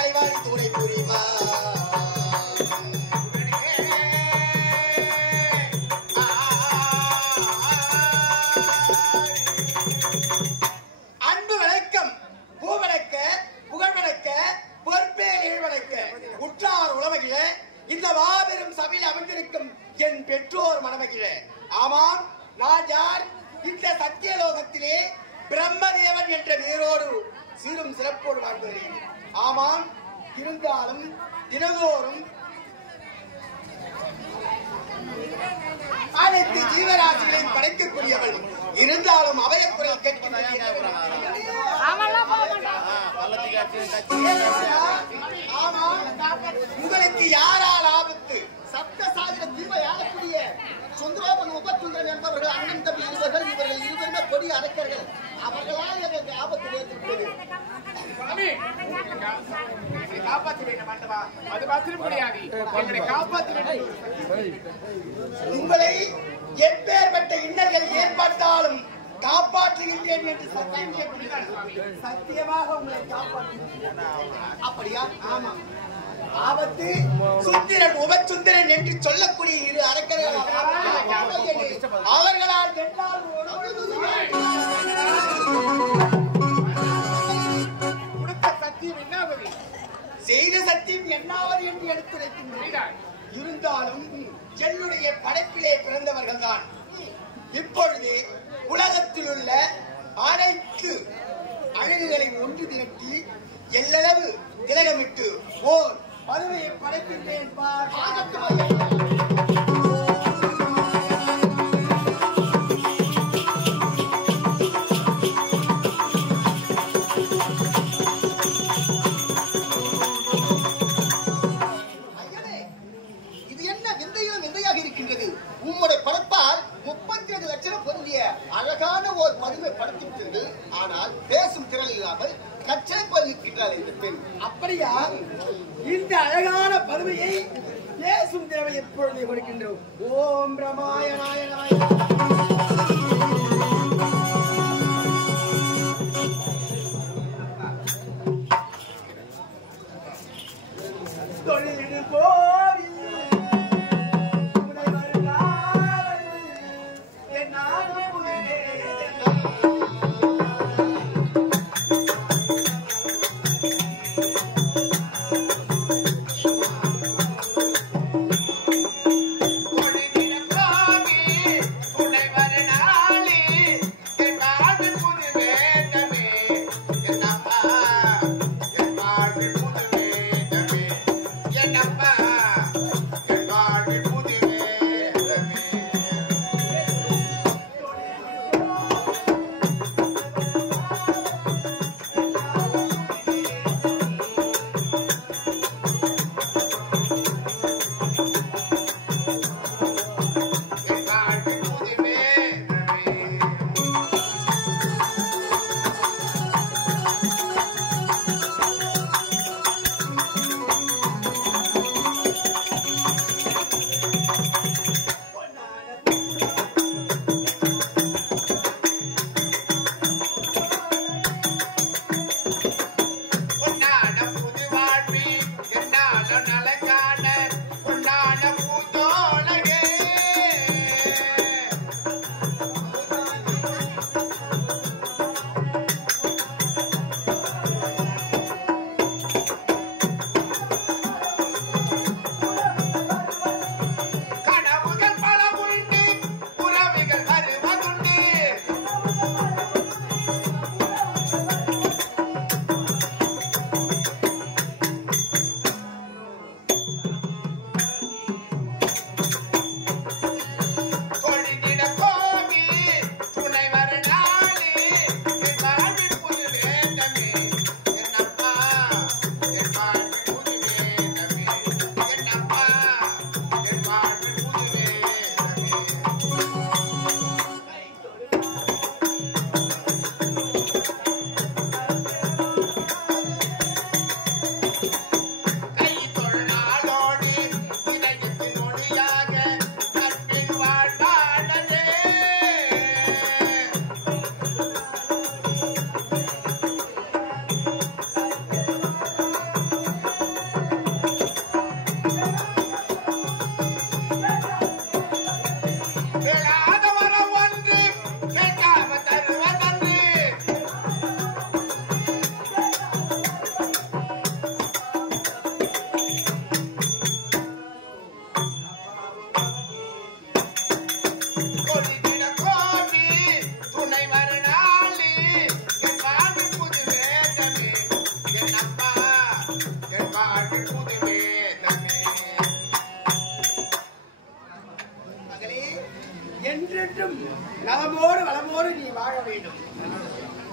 கலைவாணி துணை புரிவா அன்பு வணக்கம் பூவணக்க புகழ்வணக்க பொற்பேர் எழுவணக்க உற்றார் உளமகிழ இந்த மாபெரும் சபையில் அமர்ந்திருக்கும் என் பெற்றோர் மனமகிழ. ஆமாம், நான் யார்? இந்த சத்தியலோகத்திலே பிரம்மதேவன் என்ற பெயரோடு சீரும் சிறப்போடு வாழ்ந்து வருகிறேன். ஆமாம், இருந்தாலும் தினதோறும் அனைத்து ஜீவராசிகளையும் படைக்கக்கூடியவள். இருந்தாலும் அவைய குரல் உங்களுக்கு யாரால் ஆபத்து? சப்த சாதிர தீர்வை ஆளக்கூடிய சுந்தரோபன் உபசுந்தரன் என்பவர்கள் அண்ணன் தம்பி இருவர்கள். இவர்கள் இருவருமே கொடிய அரக்கர்கள். அவர்களால் எங்களுக்கு ஆபத்து ஏற்பட்டது. உங்களை எப்பேற்பட்ட இன்னல்கள் ஏற்பட்டாலும் காப்பாற்றுகின்றேன் என்று சத்தியம் கேட்கிறேன். சத்தியமாக உங்களை காப்பாற்றுகிறேன். அப்படியா? ஆமா. ஆபத்து சுத்திரன் உபசுந்தரன் என்று சொல்லக்கூடிய இரு அரக்கர்கள் அவர்களால் செய்த சத்தியம் என்னாவது என்று எடுத்துரைக்கின்றேன். இருந்தாலும் என்னுடைய படைப்பிலே பிறந்தவர்கள் தான். இப்பொழுது உலகத்தில் உள்ள அனைத்து அழகுகளை ஒன்று திரட்டி எல்லளவு திலகமிட்டு ஓர் பதவியை படைக்கின்றேன். இது என்ன விந்தையும் விந்தையாக இருக்கின்றது? உம்முடைய படைப்பால் 32 லட்சம் பொருந்திய அழகான ஒரு பதுமை படைத்திருக்கிறது. ஆனால் பேசும் திறன் இல்லாமல் கச்சை போல் இருக்கின்றாள் இந்த பெண். அப்படியா? இந்த அழகான பதவியை பேசும் திறமை எப்பொழுது கொடுக்கின்றோம். ஓம் பிரமாயணாய தொழில் போரி மகளே, என்றென்றும் நலமோடு வளமோடு நீ வாழ வேண்டும்.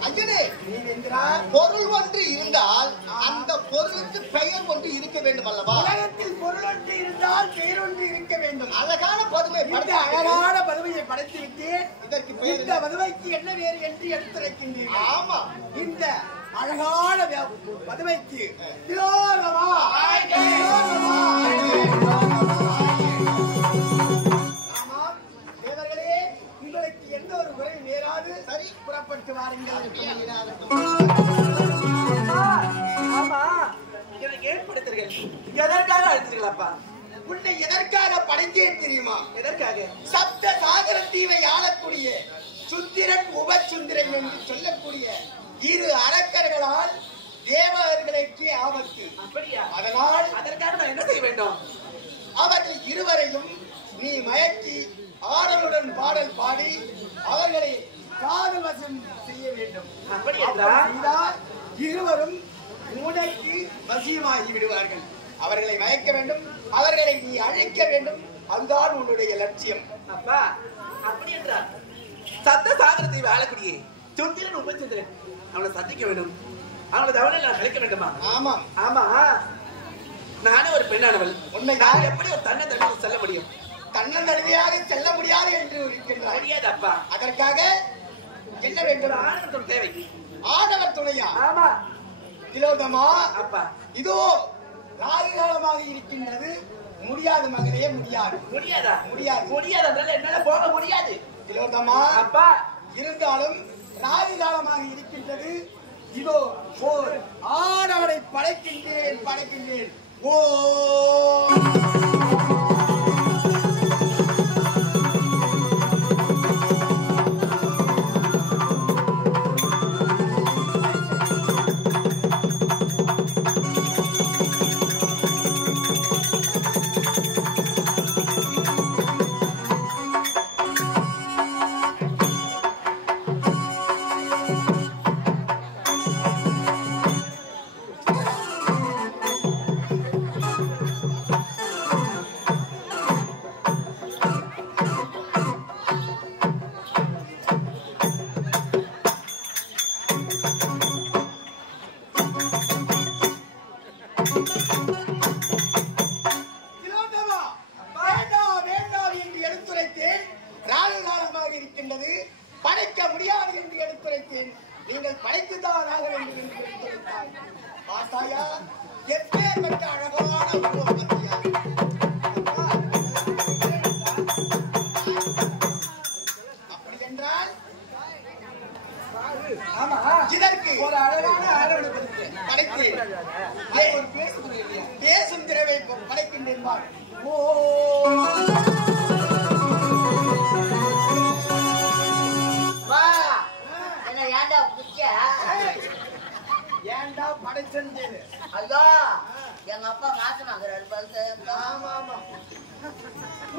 ஐயனே, நீ வென்றால் பொருள் ஒன்று இருந்தால் அந்த பொருளுக்கு பெயர் ஒன்று இருக்க வேண்டும் அல்லவா? உலகத்தில் பொருள் ஒன்று இருந்தால் பெயர் ஒன்று இருக்க வேண்டும். அழகான பதுமை இந்த அழகான பதுமையை படைத்து விட்டேன். இதற்கு பெயர் இந்த பதுமைக்கு என்ன வேறு என்று எடுத்துரைக்கின்றீர்கள். ஆமா, இந்த அழகான பதுமைக்கு திலோதமா, திலோதமா. ஆமாம் தேவர்களே, உங்களுக்கு எந்த ஒரு குறையும் நேராது. சரி, புறப்பட்டு வாருங்கள். ஆமா, எனக்கு ஏற்படுத்துறீர்கள். எதற்காக அழைத்தீர்களாப்பா? உன்னை எதற்காக படைத்தேன் தெரியுமா? எதற்காக? சப்த சாகர தீவை ஆளக்கூடிய சுத்திரன் உபசுந்திரன் என்று சொல்லக்கூடிய இரு அரக்கர்களால் தேவர்களுக்கு ஆபத்து. அப்படியா? அதனால் அதற்காக நான் என்ன செய்ய வேண்டும்? அவர்கள் இருவரையும் நீ மயக்கி ஆடலுடன் பாடல் பாடி அவர்களை காதல் வசம் செய்ய வேண்டும். அப்படி அப்படி என்றால் செய்தால் இருவரும் உனக்கு வசியமாகி விடுவார்கள். அவர்களை மயக்க வேண்டும், அவர்களை நீ அழைக்க வேண்டும். அதுதான் உன்னுடைய லட்சியம். அப்பா, அப்படி என்றால் சத்த சாகரத்தை வாழக்கூடிய சுந்திரன் உபச்சந்திரன் அவனை சந்திக்க வேண்டும். அவனை தவணை நான் கழிக்க வேண்டுமா? ஆமாம், ஆமா, நானே ஒரு பெண்ணானவள். உண்மைதான். நான் எப்படி ஒரு தன்னை தண்ணி செல்ல முடியும்? தன்னந்தனிமையாக செல்ல முடியாது என்று இருக்கின்றார். முடியாது அப்பா. அதற்காக என்ன வேண்டும்? ஒரு ஆனந்தம் தேவை. ஆடவர் துணையா? ஆமா திலோதமா, அப்பா. இதோ ராகுகாலமாக இருக்கின்றது. முடியாது மகளே, முடியாது. முடியாதா? முடியாது. முடியாது என்றால் என்னால போக முடியாது. திலோதமா, அப்பா, இருந்தாலும் ராகு காலமாக இருக்கின்றது. இதோ ஓர் ஆடவரை படைக்கின்றேன், படைக்கின்றேன். ஓ திலோதமா, வேண்டாம் வேண்டாம் என்று எடுத்துரைத்தேன். ராகு காலமாக இருக்கின்றது, படைக்க முடியாது என்று எடுத்துரைத்தேன். நீங்கள் படைத்துதான் ஆக வேண்டும் என்று எடுத்துரைத்தாய். பார்த்தாயா, எப்பேற்பட்ட அழகான உருவம் பார்த்தியா? அப்படி என்றால் ஆமா, இதற்கு ஒரு அழகான ஆடவனை படைத்தேன். ஒரு பேசுகிறேன் இல்லையா? பேசும் திறவை படைக்கின்றேன் பார். ஓ வா, என்ன ஏன்டா புடிச்ச? ஏன்டா படைச்சேன்? ஐயோ, எங்க அப்பா மாசமாக்குறாரு பல்கு. ஆமா ஆமா.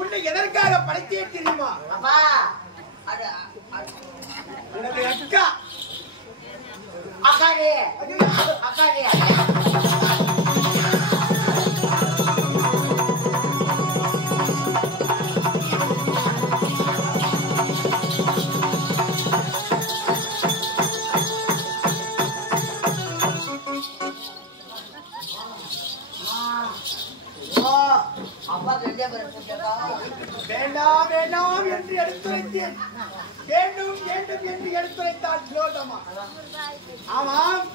உன்னை எதற்காக படைத்தே தெரியுமா? அப்பா, அது உனது அக்கா. அக்காடி, அக்காடி. அப்பா ரெண்டே பேர் புடிச்சா வேண்டாம் வேண்டாம் என்று எடுத்துரைத்தேன். வேண்டும் வேண்டும் என்று எடுத்துரைத்தால் திலோதமா. ஆமாம்,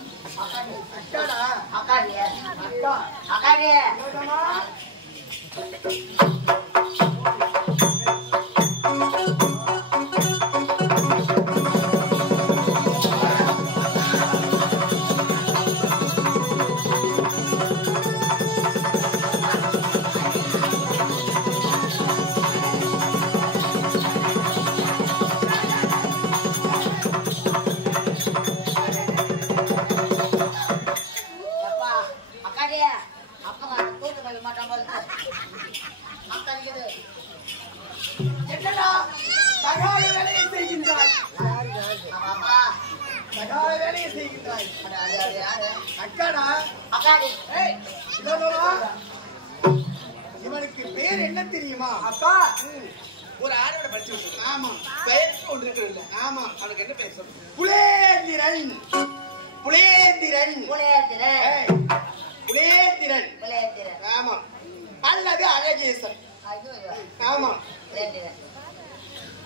அக்காடி, அக்காடா, அக்காடி, அக்கா. அக்காடி. திலோதமா, அப்பா, அக்காடி, அப்பா தூக்கு கழுவ மாட்டான் போல. அக்காடிக்குது. என்னடா தகாத வேலையை செய்கின்றாய்? அப்பா, சகால வேலையை செய்கின்றாய். அட, அது யாரு? அக்காடா. அக்காடி. ஏய், சிவபாபா. இவனுக்கு பேர் என்ன தெரியுமா? அப்பா ஒரு ஆடோட படிச்சு விட்டு ஆமா, பெயருக்கு ஒன்று இருக்கிறது ஆமா. அவனுக்கு என்ன பேர் சொல்லு? புலேந்திரன். புலேந்திரன். புலையத்திரன். ஏய், புலேந்திரன். புலையத்திரன். ஆமா. அல்லது அழகேசன். ஐயோ, ஐயோ. ஆமா. புலையத்திரன்.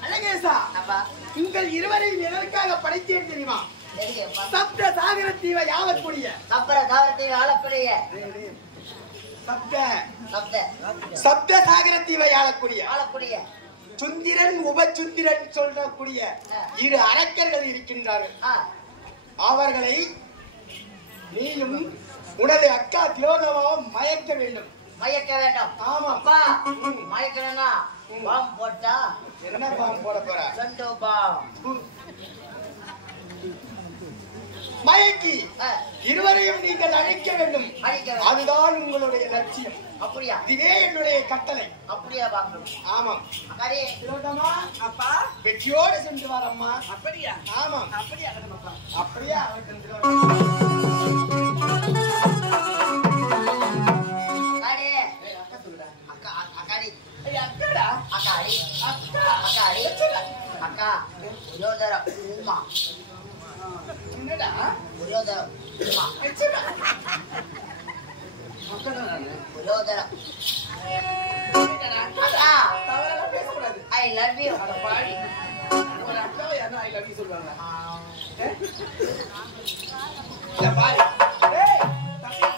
அழகேசா, அப்பா, உங்கள் இருவரையும் எதற்காக படைத்தேன் தெரியுமா? தெரியுப்பா. சப்த சாகர தீவை ஆளக்கூடிய அப்புறம் தாவரத்தை ஆளக்கூடிய சப்த சப்த சப்த சாகர தீவை ஆளக்கூடிய ஆளக்கூடிய சுந்திரன் உபசுந்திரன் சொல்லக்கூடிய இரு அரக்கர்கள் இருக்கின்றார்கள். ஆ, அவர்களை நீயும் உனது அக்கா திலோதமாவும் மயக்க வேண்டும். மயக்க வேண்டும். ஆமா. அப்பா, மயக்கணும்னா பாம் போட்டா என்ன பாம் போட போற? ரெண்டு பாம். மயக்கி ஆ, இருவரையும் நீங்கள் அழிக்க வேண்டும். அழிக்க வேண்டும். அதுதான் உங்களுடைய லட்சியம். அப்படியா? இதுவே என்னுடைய கட்டளை. அப்படியா பாக்கணும். ஆமா. அக்காடி. திலோதமா, அப்பா வெற்றியோடு சென்று வரம்மா. அப்படியா? ஆமா. அப்படியா அப்பா? அப்படியே அவர்கள் திலோதமா. அக்காடி. அக்கா சொல்லுடா. அக்கா, அக்காடி. ஐயா அக்காடா. அக்காடி. அக்கா அக்காடி. அக்கா, ஒரே உமா. என்னடா? ஒரே உமா. எச்சடா. அக்காடா நானு. ஒரே என்னடா? அக்கா, தவறெல்லாம் பேசக்கூடாது. I love you. அட பாடி. ஒரு அக்காவை யாரும் ஐ லவ் யூ சொல்லுவாங்க. இந்த பாரு. ஏய், தம்பி,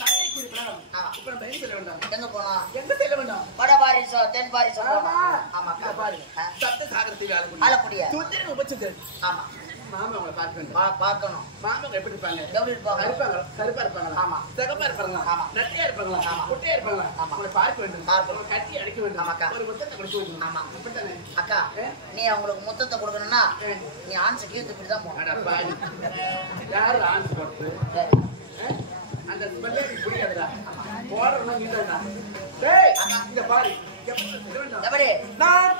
சண்டை குறிப்பிடணும். இப்ப நம்ம எங்க செல்ல வேண்டாம்? எங்க போனோம்? எங்க செல்ல வேண்டாம்? வட பாரிசோ தென் பாரிசோ ஆமா. ஆமா. இத பாரு. ஆ, சப்த சாகரத்தை ஆளக்கூடிய. சுந்தரன் உபசுந்தரன். ஆமா. மாமா அவங்களை பார்க்க வேண்டும். பார்க்கணும். மாமா எப்படி இருப்பாங்க? எப்படி இருப்பாங்க? கருப்பா இருப்பாங்களா? ஆமா. சிகப்பா இருப்பாங்களா? ஆமா. நட்டியா இருப்பாங்களா? ஆமா. குட்டையா இருப்பாங்களா? ஆமா. அவங்களை பார்க்க வேண்டும். பார்க்கணும். அவங்களை கட்டி அடிக்க வேண்டும். ஆமாக்கா. ஒரு முத்தத்தை கொடுக்க வேண்டும். ஆமா. அப்படித்தானே? அக்கா, நீ அவங்களுக்கு முத்தத்தை கொடுக்கணும்னா நீ ஆன்ஸ் கீழ்த்து இப்படி தான் போகணும். அட பாவி. யாரு ஆன்ஸ் போட்டு? சரி. அந்த ஸ்மெல்லே எனக்கு பிடிக்காதுடா. போடுறதுலாம் நீதான்டா. டேய், இங்க பாரு. எப்படி எப்படி? நான்